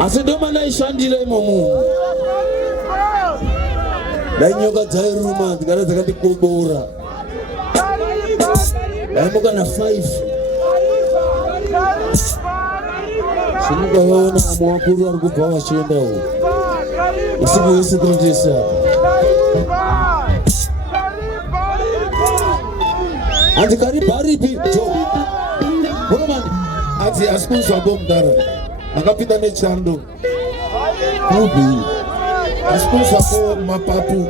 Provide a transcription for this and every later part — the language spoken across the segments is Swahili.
Asidoma na ishandile momu. Danyoka zairuma zikara zakati kubura. Daimoka na 5. Simuka yona mwakuru arikubva wachienda uko. Usiku yese kundisa. Andi kari jo. Bwana ati asikunzwa bomdara. Akapita nechando. Ubi. Asikunzwa kwa mapapu.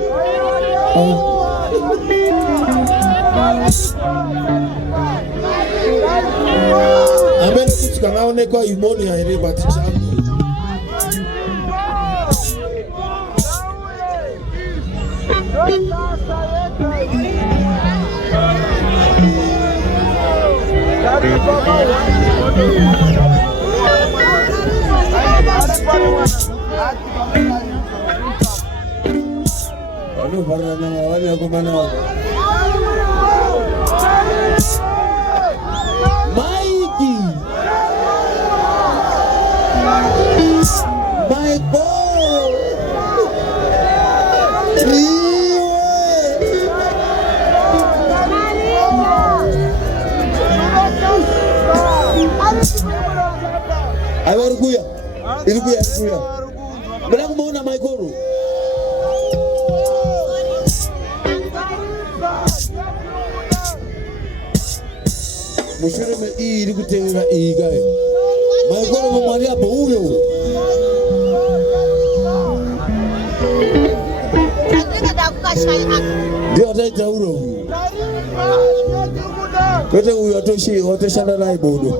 Amene kuti kanaonekwa imoni here bati chando. Anu parana wali aku mana? Mikey, my boy. Awarukuya, ilukuya. Bilang mau nama Mikoro. Mushuru me ilukutenga igai. Mikoro memari apa uyo? Dia ada jauh. Kata uyo atoshi, oteshana naik bodoh.